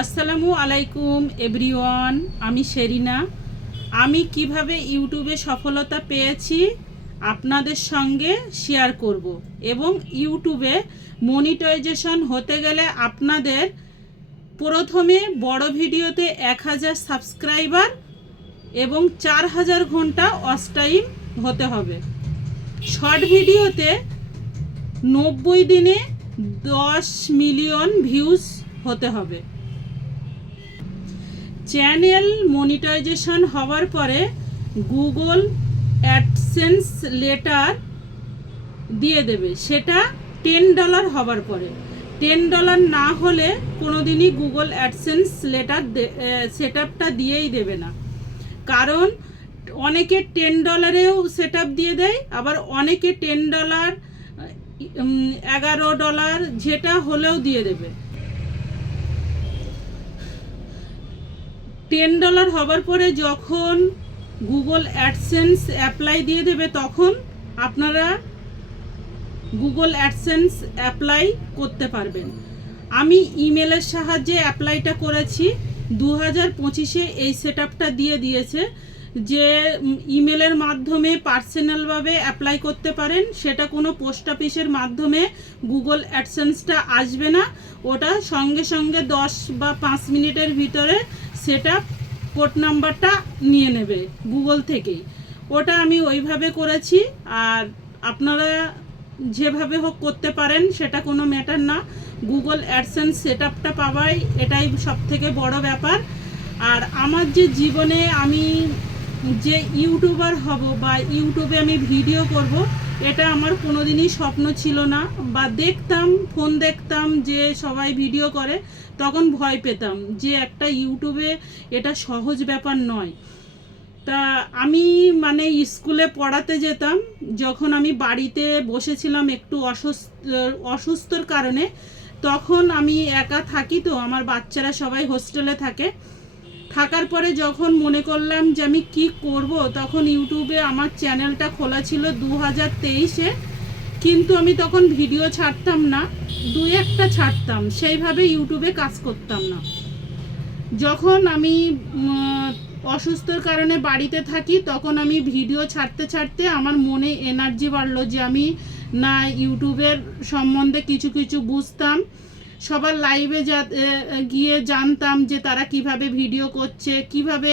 আসসালামু আলাইকুম, এভরিওয়ান। আমি শেরিনা। আমি কীভাবে ইউটিউবে সফলতা পেয়েছি আপনাদের সঙ্গে শেয়ার করব এবং ইউটিউবে মনিটাইজেশন হতে গেলে আপনাদের প্রথমে বড় ভিডিওতে এক হাজার সাবস্ক্রাইবার এবং চার হাজার ঘণ্টা ওয়াচ টাইম হতে হবে। শর্ট ভিডিওতে নব্বই দিনে দশ মিলিয়ন ভিউজ হতে হবে। চ্যানেল মনিটাইজেশন হওয়ার পরে গুগল অ্যাডসেন্স লেটার দিয়ে দেবে। সেটা টেন ডলার হওয়ার পরে। টেন ডলার না হলে কোনোদিনই গুগল অ্যাডসেন্স লেটার সেট আপটা দিয়েই দেবে না। কারণ অনেকে টেন ডলারেও সেট দিয়ে দেয়, আবার অনেকে টেন ডলার এগারো ডলার যেটা হলেও দিয়ে দেবে। টেন ডলার হবার পরে যখন গুগল অ্যাডসেন্স অ্যাপ্লাই দিয়ে দেবে, তখন আপনারা গুগল অ্যাডসেন্স অ্যাপ্লাই করতে পারবেন। আমি ইমেলের সাহায্যে অ্যাপ্লাইটা করেছি। দু হাজার পঁচিশে এই সেট দিয়ে দিয়েছে যে ইমেলের মাধ্যমে পার্সোনালভাবে অ্যাপ্লাই করতে পারেন। সেটা কোনো পোস্ট অফিসের মাধ্যমে গুগল অ্যাডসেন্সটা আসবে না। ওটা সঙ্গে সঙ্গে দশ বা পাঁচ মিনিটের ভিতরে সেটা কোড নাম্বারটা নিয়ে নেবে গুগল থেকেই। ওটা আমি ওইভাবে করেছি, আর আপনারা যেভাবে হোক করতে পারেন, সেটা কোনো ম্যাটার না। গুগল অ্যাডসেন্স সেট আপটা পাওয়াই এটাই সব থেকে বড় ব্যাপার। আর আমার যে জীবনে আমি যে ইউটিউবার হব বা ইউটিউবে আমি ভিডিও করব এটা আমার কোনোদিনই স্বপ্ন ছিল না। বা দেখতাম, ফোন দেখতাম যে সবাই ভিডিও করে, তখন ভয় পেতাম যে একটা ইউটিউবে এটা সহজ ব্যাপার নয়। তা আমি মানে স্কুলে পড়াতে যেতাম, যখন আমি বাড়িতে বসেছিলাম একটু অসুস্থ, অসুস্থর কারণে, তখন আমি একা থাকি তো, আমার বাচ্চারা সবাই হোস্টেলে থাকে। থাকার পরে যখন মনে করলাম যে আমি কি করব, তখন ইউটিউবে আমার চ্যানেলটা খোলা ছিল দু হাজার তেইশে। কিন্তু আমি তখন ভিডিও ছাড়তাম না দু একটা ছাড়তাম, সেইভাবে ইউটিউবে কাজ করতাম না। যখন আমি অসুস্থর কারণে বাড়িতে থাকি, তখন আমি ভিডিও ছাড়তে ছাড়তে আমার মনে এনার্জি বাড়লো যে আমি না ইউটিউবের সম্বন্ধে কিছু কিছু বুঝতাম। সবার লাইভে যা গিয়ে জানতাম যে তারা কীভাবে ভিডিও করছে, কীভাবে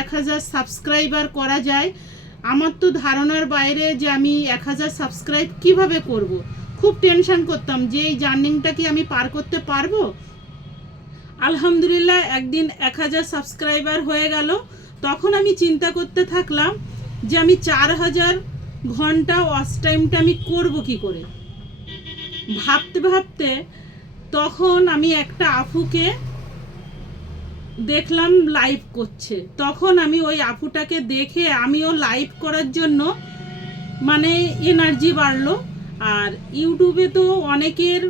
এক হাজার সাবস্ক্রাইবার করা যায়। আমার তো ধারণার বাইরে যে আমি এক হাজার সাবস্ক্রাইব কীভাবে করব। খুব টেনশন করতাম যে এই জার্নিংটা কি আমি পার করতে পারব? আলহামদুলিল্লাহ, একদিন এক হাজার সাবস্ক্রাইবার হয়ে গেল। তখন আমি চিন্তা করতে থাকলাম যে আমি চার হাজার ঘণ্টা ওয়াচ টাইমটা আমি করব কি করে? ভাবতে ভাবতে তখন আমি একটা আফুকে দেখলাম লাইভ করছে। তখন আমি ওই আফুটাকে দেখে আমিও লাইভ করার জন্য মানে এনার্জি বাড়লো। আর ইউটিউবে তো অনেকের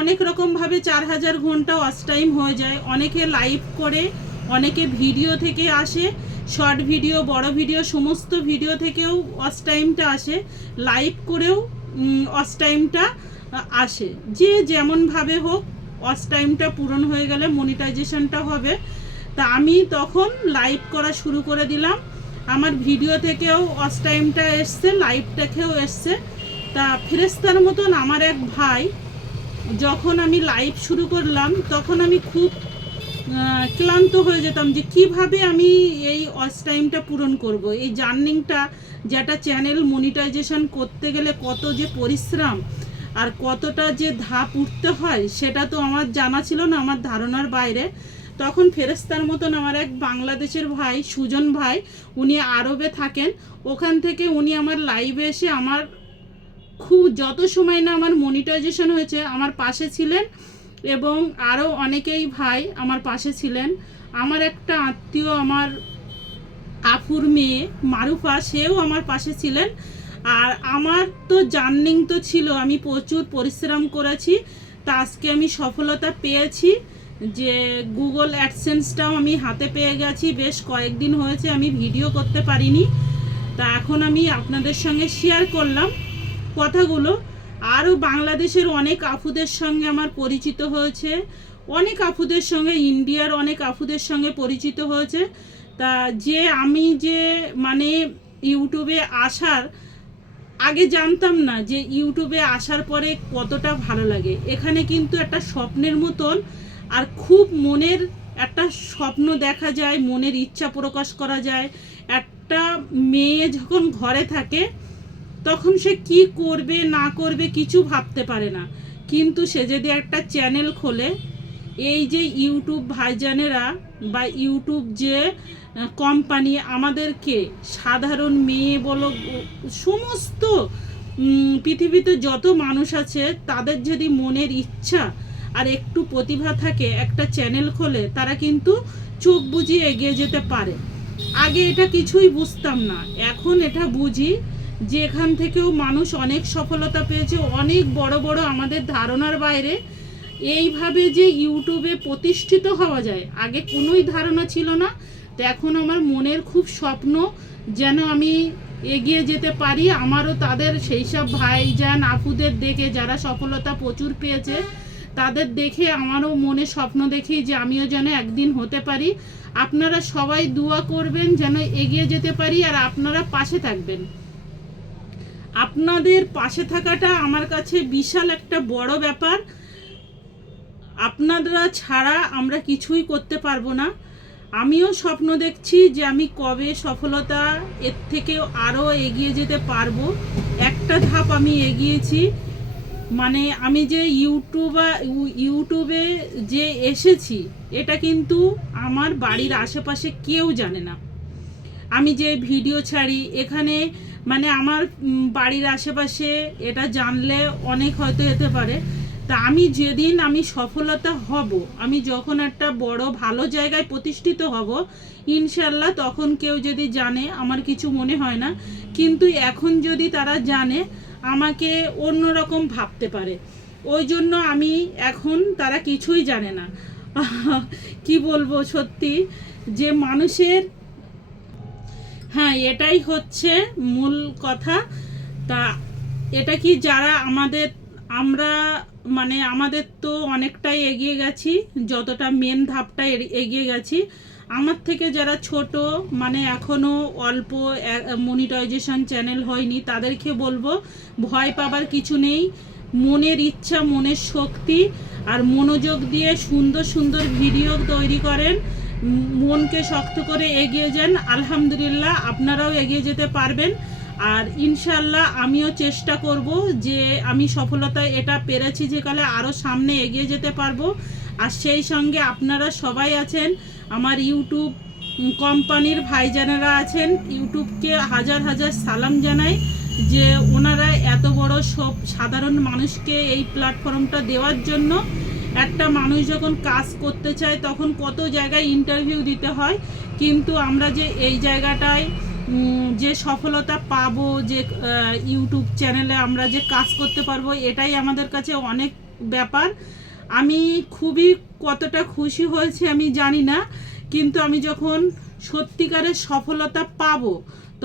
অনেক রকমভাবে চার হাজার ঘণ্টা ওয়াচ টাইম হয়ে যায়। অনেকে লাইভ করে, অনেকে ভিডিও থেকে আসে শর্ট ভিডিও বড় ভিডিও সমস্ত ভিডিও থেকেও ওয়াচ টাইমটা আসে। লাইভ করেও ওয়াচ টাইমটা আসে। যে যেমনভাবে হোক ওয়াচ টাইমটা পূরণ হয়ে গেলে মনিটাইজেশনটা হবে। তা আমি তখন লাইভ করা শুরু করে দিলাম। আমার ভিডিও থেকেও ওয়াচ টাইমটা এসছে লাইভ থেকেও এসছে। তা ফেরেস্তার মতন আমার এক ভাই, যখন আমি লাইভ শুরু করলাম, তখন আমি খুব ক্লান্ত হয়ে যেতাম যে কীভাবে আমি এই ওয়াচ টাইমটা পূরণ করব? এই জার্নিংটা যেটা চ্যানেল মনিটাইজেশন করতে গেলে কত যে পরিশ্রম আর কতটা যে ধাপ উঠতে হয় সেটা তো আমার জানা ছিল না, আমার ধারণার বাইরে। তখন ফেরেস্তার মতন আমার এক বাংলাদেশের ভাই, সুজন ভাই, উনি আরবে থাকেন। ওখান থেকে উনি আমার লাইভে এসে আমার খুব যত সময় না আমার মনিটাইজেশন হয়েছে, আমার পাশে ছিলেন এবং আরও অনেকেই ভাই আমার পাশে ছিলেন। আমার একটা আত্মীয়, আমার আফুর মেয়ে, মারুফা, সেও আমার পাশে ছিলেন। আর আমার তো জার্নিং তো ছিল, আমি প্রচুর পরিশ্রম করেছি, তা আজকে আমি সফলতা পেয়েছি যে গুগল অ্যাডসেন্সটাও আমি হাতে পেয়ে গেছি, বেশ কয়েকদিন হয়েছে আমি ভিডিও করতে পারিনি, তা এখন আমি আপনাদের সঙ্গে শেয়ার করলাম কথাগুলো। আরও বাংলাদেশের অনেক আফুদের সঙ্গে আমার পরিচিত হয়েছে, অনেক আফুদের সঙ্গে, ইন্ডিয়ার অনেক আফুদের সঙ্গে পরিচিত হয়েছে, তা যে আমি যে মানে ইউটিউবে আসার আগে জানতাম না যে ইউটিউবে আসার পরে কতটা ভালো লাগে। এখানে কিন্তু একটা স্বপ্নের মতন আর খুব মনের একটা স্বপ্ন দেখা যায়, মনের ইচ্ছা প্রকাশ করা যায়। একটা মেয়ে যখন ঘরে থাকে, তখন সে কি করবে, না করবে কিছু ভাবতে পারে না। কিন্তু সে যদি একটা চ্যানেল খোলে, এই যে ইউটিউব ভাইজানেরা বা ইউটিউব যে কোম্পানি আমাদেরকে সাধারণ মেয়ে বলো, সমস্ত পৃথিবীতে যত মানুষ আছে, তাদের যদি মনের ইচ্ছা আর একটু প্রতিভা থাকে, একটা চ্যানেল খোলে, তারা কিন্তু চোখ বুজিয়ে এগিয়ে যেতে পারে। আগে এটা কিছুই বুঝতাম না। এখন এটা বুঝি যে এখান থেকেও মানুষ অনেক সফলতা পেয়েছে, অনেক বড় বড় আমাদের ধারণার বাইরে। এইভাবে যে ইউটিউবে প্রতিষ্ঠিত হওয়া যায়, আগে কোনোই ধারণা ছিল না। তো এখন আমার মনের খুব স্বপ্ন যেন আমি এগিয়ে যেতে পারি। আমারও তাদের সেই সব ভাই ভাইজান আপুদের দেখে, যারা সফলতা প্রচুর পেয়েছে, তাদের দেখে আমারও মনে স্বপ্ন দেখি যে আমিও যেন একদিন হতে পারি। আপনারা সবাই দোয়া করবেন যেন এগিয়ে যেতে পারি আর আপনারা পাশে থাকবেন। আপনাদের পাশে থাকাটা আমার কাছে বিশাল একটা বড় ব্যাপার। আপনারা ছাড়া আমরা কিছুই করতে পারব না। আমিও স্বপ্ন দেখছি যে আমি কবে সফলতা এর থেকেও আরও এগিয়ে যেতে পারব। একটা ধাপ আমি এগিয়েছি। মানে আমি যে ইউটিউবা, ইউটিউবে যে এসেছি, এটা কিন্তু আমার বাড়ির আশেপাশে কেউ জানে না। আমি যে ভিডিও ছাড়ি, এখানে মানে আমার বাড়ির আশেপাশে এটা জানলে অনেক হয়তো যেতে পারে। তা আমি যেদিন আমি সফলতা হব, আমি যখন একটা বড় ভালো জায়গায় প্রতিষ্ঠিত হব ইনশাল্লাহ তখন কেউ যদি জানে, আমার কিছু মনে হয় না, কিন্তু এখন যদি তারা জানে, আমাকে অন্যরকম ভাবতে পারে। ওই জন্য আমি এখন তারা কিছুই জানে না। কি বলব সত্যি, যে মানুষের হ্যাঁ এটাই হচ্ছে মূল কথা। তা এটা কি যারা আমাদের, আমরা মানে আমাদের তো অনেকটাই এগিয়ে গেছি, যতটা মেন ধাপটা এগিয়ে গেছি। আমার থেকে যারা ছোট মানে এখনও অল্প মনিটাইজেশন চ্যানেল হয়নি, তাদেরকে বলব, ভয় পাবার কিছু নেই। মনের ইচ্ছা, মনের শক্তি আর মনোযোগ দিয়ে সুন্দর সুন্দর ভিডিও তৈরি করেন। মনকে শক্ত করে এগিয়ে যান। আলহামদুলিল্লাহ, আপনারাও এগিয়ে যেতে পারবেন। আর ইনশাল্লাহ আমিও চেষ্টা করব যে আমি সফলতা এটা পেরেছি যে কালে আরও সামনে এগিয়ে যেতে পারব। আর সেই সঙ্গে আপনারা সবাই আছেন, আমার ইউটিউব কোম্পানির ভাইজানেরা আছেন, ইউটিউবকে হাজার হাজার সালাম জানাই যে ওনারা এত বড় সব সাধারণ মানুষকে এই প্ল্যাটফর্মটা দেওয়ার জন্য একটা মানুষ যখন কাজ করতে চায় তখন কত জায়গায় ইন্টারভিউ দিতে হয়। কিন্তু আমরা যে এই জায়গাটায় যে সফলতা পাবো, যে ইউটিউব চ্যানেলে আমরা যে কাজ করতে পারব, এটাই আমাদের কাছে অনেক ব্যাপার। আমি খুবই কতটা খুশি হয়েছি আমি জানি না, কিন্তু আমি যখন সত্যিকারের সফলতা পাবো,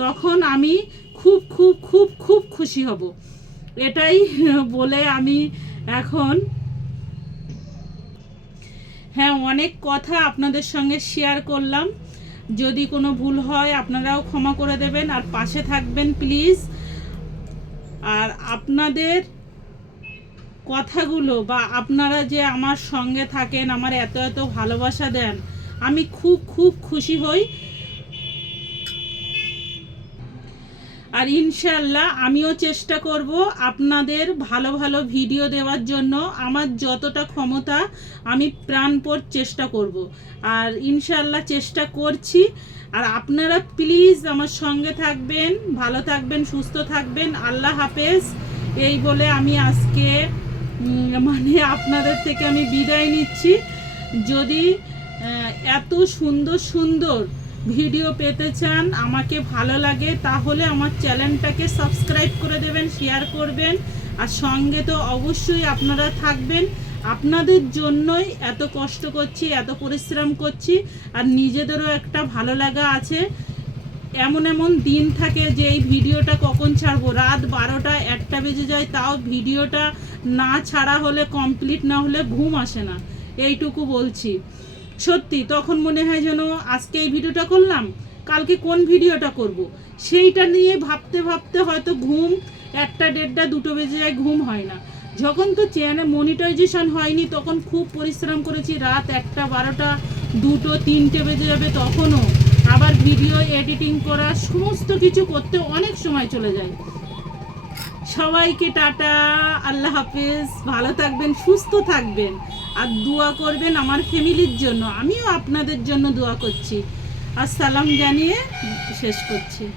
তখন আমি খুব খুব খুব খুব খুশি হব। এটাই বলে আমি এখন হ্যাঁ অনেক কথা আপনাদের সঙ্গে শেয়ার করলাম। যদি কোনো ভুল হয়, আপনারাও ক্ষমা করে দেবেন। আর পাশে থাকবেন, প্লিজ। আর আপনাদের কথাগুলো বা আপনারা যে আমার সঙ্গে থাকেন, আমার এত এত ভালোবাসা দেন, আমি খুব খুব খুশি হই। আর ইনশাল্লাহ আমিও চেষ্টা করব আপনাদের ভালো ভালো ভিডিও দেওয়ার জন্য আমার যতটা ক্ষমতা আমি প্রাণপর চেষ্টা করব। আর ইনশাল্লাহ চেষ্টা করছি। আর আপনারা প্লিজ আমার সঙ্গে থাকবেন, ভালো থাকবেন, সুস্থ থাকবেন। আল্লাহ হাফেজ। এই বলে আমি আজকে মানে আপনাদের থেকে আমি বিদায় নিচ্ছি। যদি এত সুন্দর সুন্দর ভিডিও পেতে চান, আমাকে ভালো লাগে, তাহলে আমার চ্যানেলটাকে সাবস্ক্রাইব করে দেবেন শেয়ার করবেন। আর সঙ্গে তো অবশ্যই আপনারা থাকবেন। আপনাদের জন্যই এত কষ্ট করছি, এত পরিশ্রম করছি, আর নিজেদেরও একটা ভালো লাগা আছে। এমন এমন দিন থাকে যে এই ভিডিওটা কখন ছাড়বো? রাত বারোটা, একটা বেজে যায়, তাও ভিডিওটা না ছাড়া হলে কমপ্লিট না হলে ঘুম আসে না। এইটুকু বলছি। সত্যি, তখন মনে হয় যেন আজকে এই ভিডিওটা করলাম, কালকে কোন ভিডিওটা করব। সেইটা নিয়ে ভাবতে ভাবতে হয়তো ঘুম, একটা দেড়টা, দুটো বেজে যায়, ঘুম হয় না। যখন তো চ্যানেল মনিটাইজেশন হয়নি, তখন খুব পরিশ্রম করেছি, রাত একটা, বারোটা, দুটো, তিনটে বেজে যাবে তখনও। আবার ভিডিও এডিটিং করা, সমস্ত কিছু করতে অনেক সময় চলে যায়। সবাইকে টাটা, আল্লাহ হাফেজ, ভালো থাকবেন, সুস্থ থাকবেন। আর দোয়া করবেন আমার ফ্যামিলির জন্য। আমিও আপনাদের জন্য দোয়া করছি। আর সালাম জানিয়ে শেষ করছি।